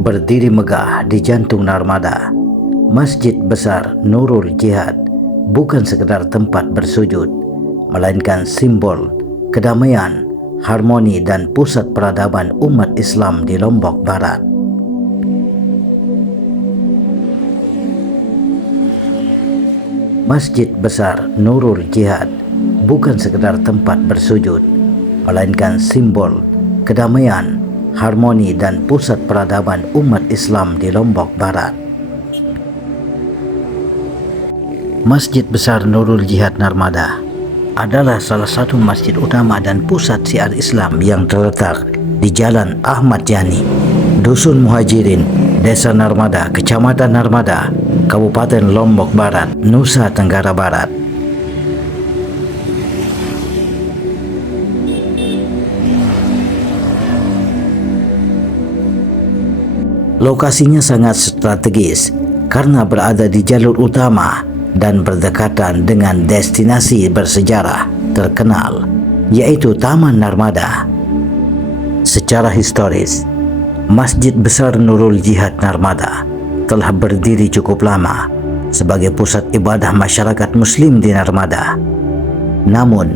Berdiri megah di jantung Narmada, Masjid Besar Nurul Jihad bukan sekedar tempat bersujud, melainkan simbol kedamaian, harmoni dan pusat peradaban umat Islam di Lombok Barat. Masjid Besar Nurul Jihad bukan sekedar tempat bersujud, melainkan simbol kedamaian, harmoni dan pusat peradaban umat Islam di Lombok Barat. Masjid Besar Nurul Jihad Narmada adalah salah satu masjid utama dan pusat syiar Islam yang terletak di Jalan Ahmad Yani, Dusun Muhajirin, Desa Narmada, Kecamatan Narmada, Kabupaten Lombok Barat, Nusa Tenggara Barat. Lokasinya sangat strategis karena berada di jalur utama dan berdekatan dengan destinasi bersejarah terkenal, yaitu Taman Narmada. Secara historis, Masjid Besar Nurul Jihad Narmada telah berdiri cukup lama sebagai pusat ibadah masyarakat Muslim di Narmada. Namun,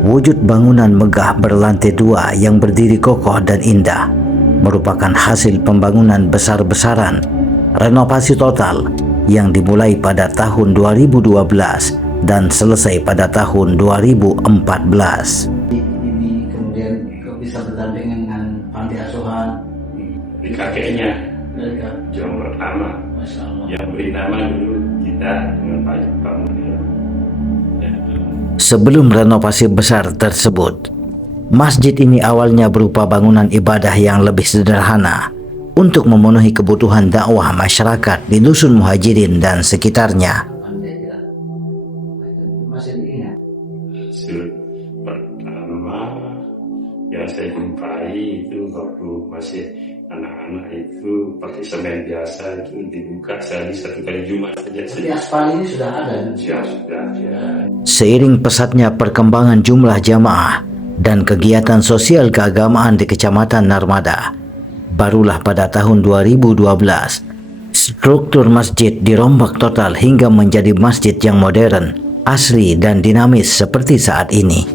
wujud bangunan megah berlantai 2 yang berdiri kokoh dan indah merupakan hasil pembangunan besar-besaran renovasi total yang dimulai pada tahun 2012 dan selesai pada tahun 2014. Ini kemudian bisa berdampingan dengan panti asuhan di kakeknya yang pertama yang beri nama dulu kita dengan Pak Munir. Sebelum renovasi besar tersebut, masjid ini awalnya berupa bangunan ibadah yang lebih sederhana untuk memenuhi kebutuhan dakwah masyarakat di Dusun Muhajirin dan sekitarnya. Pertama yang saya jumpai itu waktu masih anak-anak itu pakai semen biasa, itu dibuka sehari 1 kali Jumat saja. Jadi aspal ini sudah ada? Ya, sudah. Ya. Seiring pesatnya perkembangan jumlah jamaah dan kegiatan sosial keagamaan di Kecamatan Narmada, barulah pada tahun 2012 struktur masjid dirombak total hingga menjadi masjid yang modern, asri dan dinamis seperti saat ini.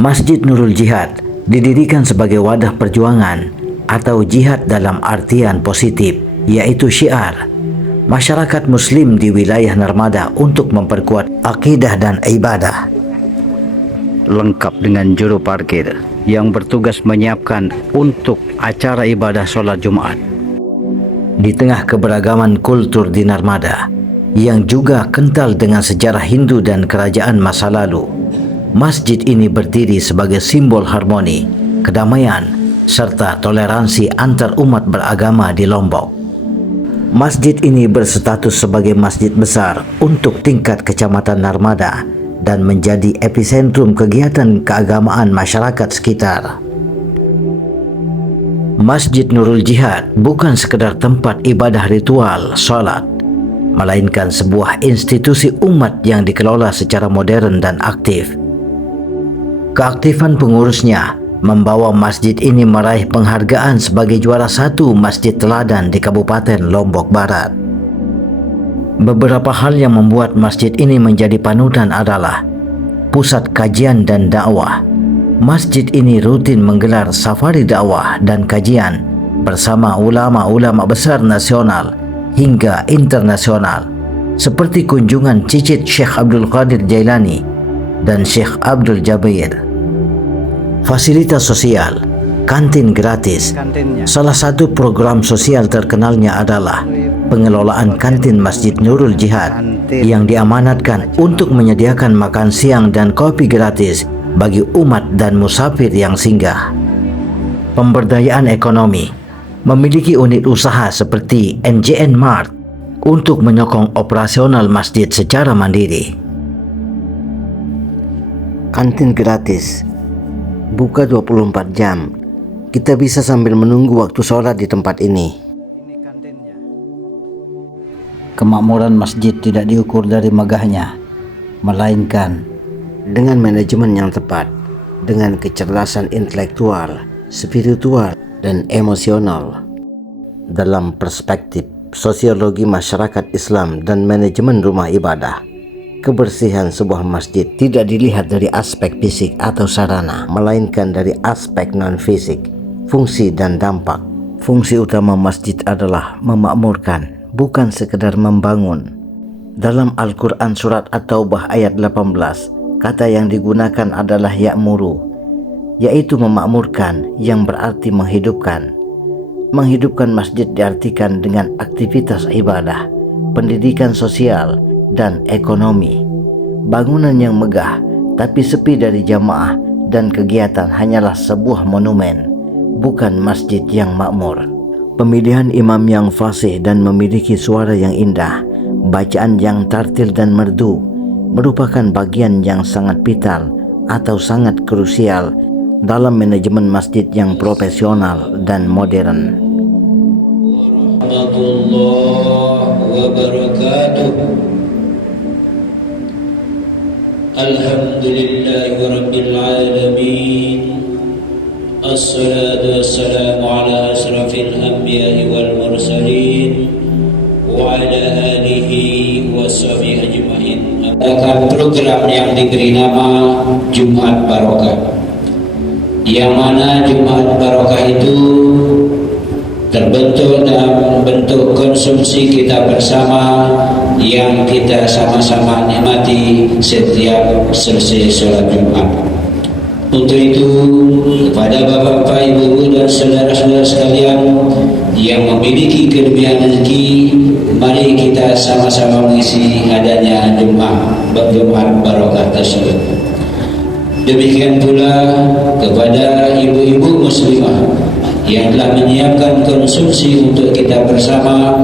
Masjid Nurul Jihad didirikan sebagai wadah perjuangan atau jihad dalam artian positif, yaitu syiar masyarakat Muslim di wilayah Narmada untuk memperkuat akidah dan ibadah. Lengkap dengan juru parkir yang bertugas menyiapkan untuk acara ibadah sholat Jumat. Di tengah keberagaman kultur di Narmada yang juga kental dengan sejarah Hindu dan kerajaan masa lalu, masjid ini berdiri sebagai simbol harmoni, kedamaian, serta toleransi antar umat beragama di Lombok. Masjid ini berstatus sebagai masjid besar untuk tingkat Kecamatan Narmada dan menjadi epicentrum kegiatan keagamaan masyarakat sekitar. Masjid Nurul Jihad bukan sekedar tempat ibadah ritual sholat, melainkan sebuah institusi umat yang dikelola secara modern dan aktif. Keaktifan pengurusnya membawa masjid ini meraih penghargaan sebagai juara 1 masjid teladan di Kabupaten Lombok Barat. Beberapa hal yang membuat masjid ini menjadi panutan adalah pusat kajian dan dakwah. Masjid ini rutin menggelar safari dakwah dan kajian bersama ulama-ulama besar nasional hingga internasional, seperti kunjungan cicit Syekh Abdul Qadir Jailani dan Syekh Abdul Jabair. Fasilitas sosial, kantin gratis. Salah satu program sosial terkenalnya adalah pengelolaan kantin Masjid Nurul Jihad yang diamanatkan untuk menyediakan makan siang dan kopi gratis bagi umat dan musafir yang singgah. Pemberdayaan ekonomi, memiliki unit usaha seperti NJN Mart untuk menyokong operasional masjid secara mandiri. Kantin gratis, buka 24 jam. Kita bisa sambil menunggu waktu sholat di tempat ini. Kemakmuran masjid tidak diukur dari megahnya, melainkan dengan manajemen yang tepat, dengan kecerdasan intelektual, spiritual, dan emosional. dalam perspektif sosiologi masyarakat Islam dan manajemen rumah ibadah. Kebersihan sebuah masjid tidak dilihat dari aspek fisik atau sarana, melainkan dari aspek non-fisik, fungsi dan dampak. Fungsi utama masjid adalah memakmurkan, bukan sekedar membangun. Dalam Al-Quran surat At-Taubah ayat 18, kata yang digunakan adalah ya'muru, yaitu memakmurkan yang berarti menghidupkan. Menghidupkan masjid diartikan dengan aktivitas ibadah, pendidikan sosial, dan ekonomi. Bangunan yang megah tapi sepi dari jamaah dan kegiatan hanyalah sebuah monumen, bukan masjid yang makmur. Pemilihan imam yang fasih dan memiliki suara yang indah, bacaan yang tartil dan merdu merupakan bagian yang sangat vital atau sangat krusial dalam manajemen masjid yang profesional dan modern. Warahmatullahi wabarakatuh. Alhamdulillahi rabbil alamin. Assalatu wassalamu ala asrafil anbiya'i wal mursalin wa ala alihi wa sahbihi ajma'in. Adakan program yang diberi nama Jumat Barokah, yang mana Jumat Barokah itu terbentuk dalam bentuk konsumsi kita bersama yang kita sama-sama nikmati setiap selesai sholat Jumat. Untuk itu, kepada bapak-bapak, ibu-ibu dan saudara-saudara sekalian yang memiliki kelebihan rezeki, mari kita sama-sama mengisi adanya Jumat Barokah tersebut. Demikian pula kepada ibu-ibu muslimah yang telah menyiapkan konsumsi untuk kita bersama,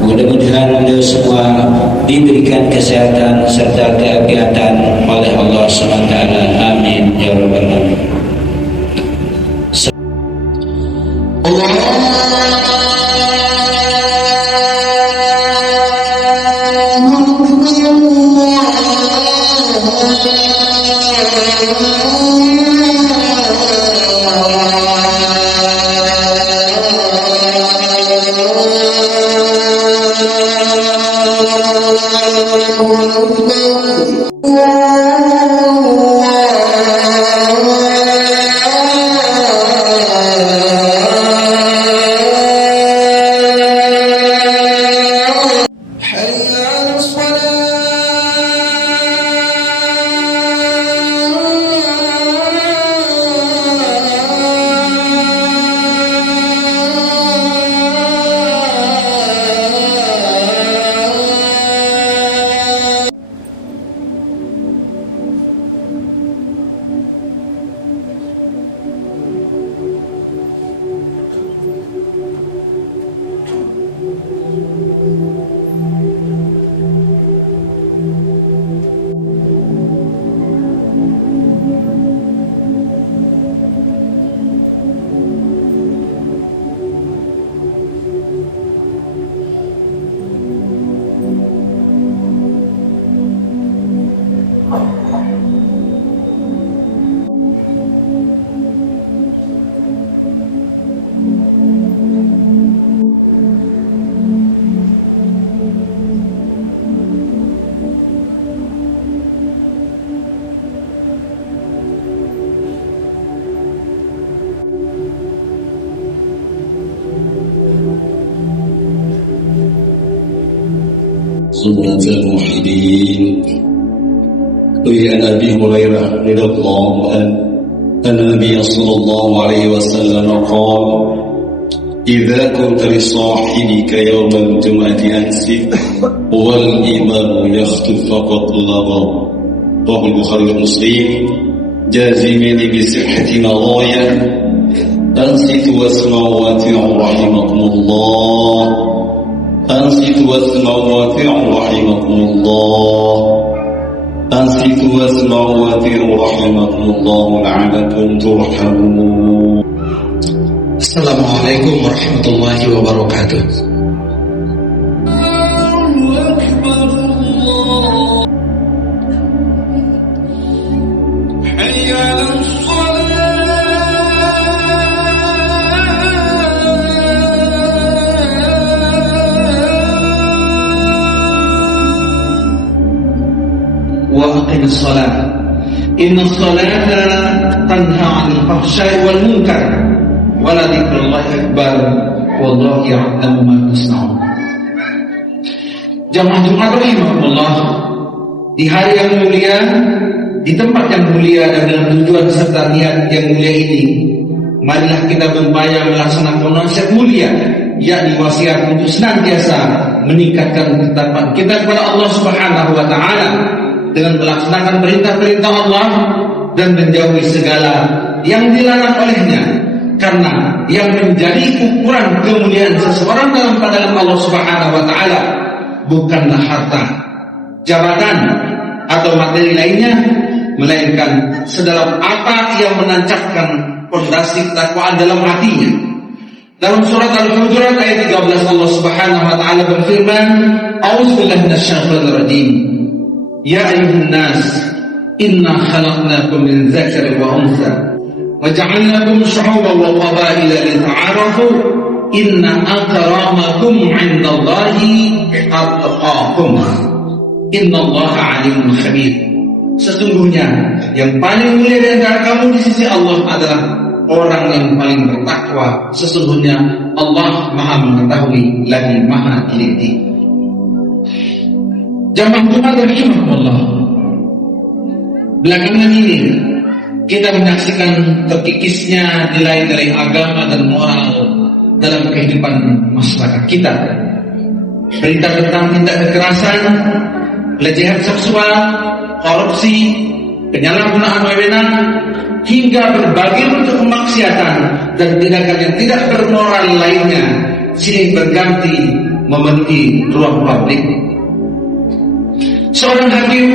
mudah-mudahan beliau semua diberikan kesehatan serta keafiatan oleh Allah SWT. Amin ya rabbal alamin. سنة الموحدين. وعن أبي هريرة رضي الله عنه أن النبي صلى الله عليه وسلم قال: إذا كنت لصاحبك يوم الجمعة أنصت والإمام يخطب فقد لغى. رواه البخاري ومسلم جازمين بصحة غاية. أنصتوا واسمعوا وأطيعوا رحمكم الله. أنصتوا واسمعوا وأطيعوا رحمكم الله. أنصتوا واسمعوا وأطيعوا رحمكم الله لعلكم ترحمون. Assalamualaikum warahmatullahi wabarakatuh. aqimis shalah. Innas salata tanha 'anil fahsya'i wal munkar wa la dzikrullahi akbar wallahu ya'lamu ma tasna'un. Jamaah Jumat rahimahullah, di hari yang mulia, di tempat yang mulia dan dengan tujuan serta niat yang mulia ini, marilah kita berupaya melaksanakan nasihat mulia, yakni wasiat untuk senantiasa meningkatkan ketakwaan kita kepada Allah Subhanahu wa taala dengan melaksanakan perintah-perintah Allah dan menjauhi segala yang dilarang olehnya, karena yang menjadi ukuran kemuliaan seseorang dalam pandangan Allah Subhanahu wa taala bukanlah harta, jabatan atau materi lainnya, melainkan sedalam apa yang menancapkan fondasi ketakwaan dalam hatinya. Dalam surat Al-Hujurat ayat 13 Allah Subhanahu wa taala berfirman, "A'udzubillahi minasyaitonir rajim. Ya ayyuhan nas, inna khalaqnakum min dzakarin wa untha wa ja'alnakum syu'uban wa qabaila lita'arafu. Inna akramakum 'indallahi atqakum. Innallaha 'alimun khabir." Sesungguhnya yang paling mulia di antara kamu di sisi Allah adalah orang yang paling bertakwa. Sesungguhnya Allah Maha mengetahui lagi Maha teliti. Jamaah Jumat rahimahullah, belakangan ini kita menyaksikan terkikisnya nilai-nilai agama dan moral dalam kehidupan masyarakat kita. Berita tentang tindak kekerasan, pelecehan seksual, korupsi, penyalahgunaan wewenang, hingga berbagai bentuk kemaksiatan dan tindakan yang tidak bermoral lainnya silih berganti memenuhi ruang publik. Seorang hakim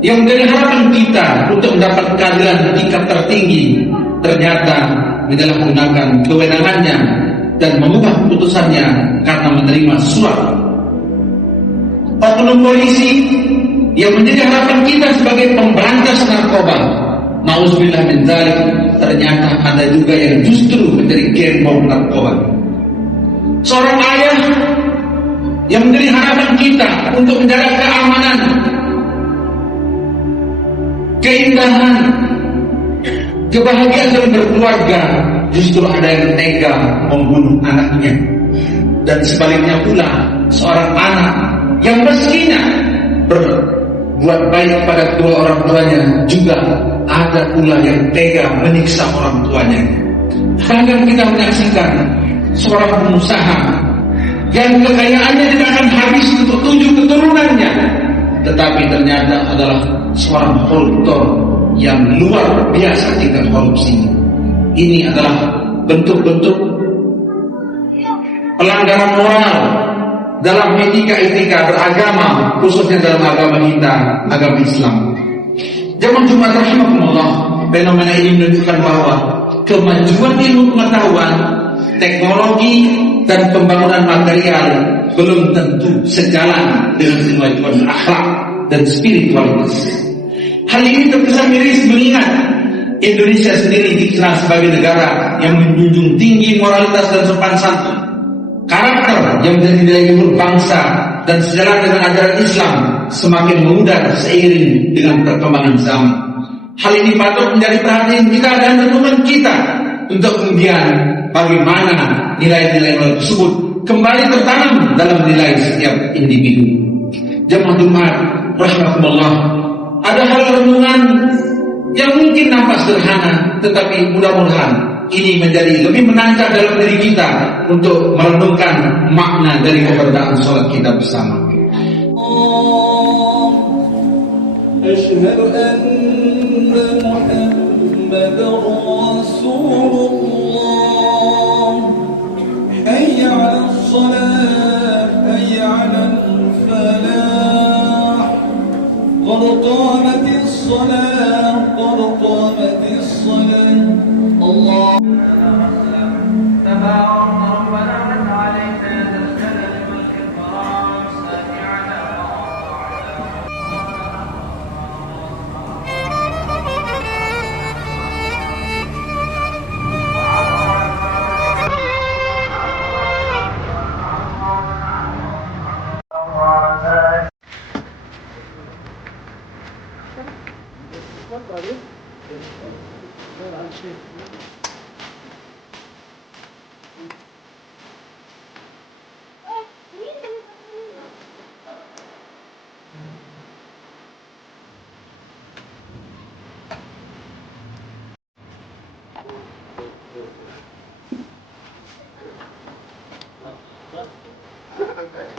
yang menjadi harapan kita untuk mendapat keadilan di tingkat tertinggi ternyata menyalahgunakan kewenangannya dan mengubah putusannya karena menerima suap. Oknum polisi yang menjadi harapan kita sebagai pemberantas narkoba, nauzubillah min dzalik, ternyata ada juga yang justru menjadi gembong narkoba. Seorang ayah yang menjadi harapan kita untuk menjaga keamanan, keindahan, kebahagiaan dalam berkeluarga, justru ada yang tega membunuh anaknya. Dan sebaliknya pula, seorang anak yang mestinya berbuat baik pada kedua orang tuanya, juga ada pula yang tega menyiksa orang tuanya. Bahkan kita menyaksikan seorang pengusaha yang kekayaannya tidak akan habis untuk 7 keturunannya, tetapi ternyata adalah seorang koruptor yang luar biasa tingkat korupsinya. Ini adalah bentuk-bentuk pelanggaran moral dalam etika-etika beragama, khususnya dalam agama kita, agama Islam. Jamaah Jumat rahimahumullah, fenomena ini menunjukkan bahwa kemajuan ilmu pengetahuan, teknologi, dan pembangunan material belum tentu sejalan dengan kemajuan akhlak dan spiritualitas. Hal ini terkesan miris mengingat Indonesia sendiri dikenal sebagai negara yang menjunjung tinggi moralitas dan sopan santun, karakter yang menjadi nilai luhur bangsa dan sejalan dengan ajaran Islam semakin memudar seiring dengan perkembangan zaman. Hal ini patut menjadi perhatian kita dan renungan kita untuk kemudian bagaimana nilai-nilai tersebut kembali tertanam dalam nilai setiap individu. Jamaah Jumat rahimahullah, ada hal renungan yang mungkin nampak sederhana, tetapi mudah-mudahan ini menjadi lebih menancap dalam diri kita untuk merenungkan makna dari keberadaan sholat kita bersama. Asyhadu anna Muhammadar Rasulullah. Hayya 'alas shalah, hayya 'alal falah. Qad qamatis shalah, qad qamatis shalah. Allah wabarakatuh.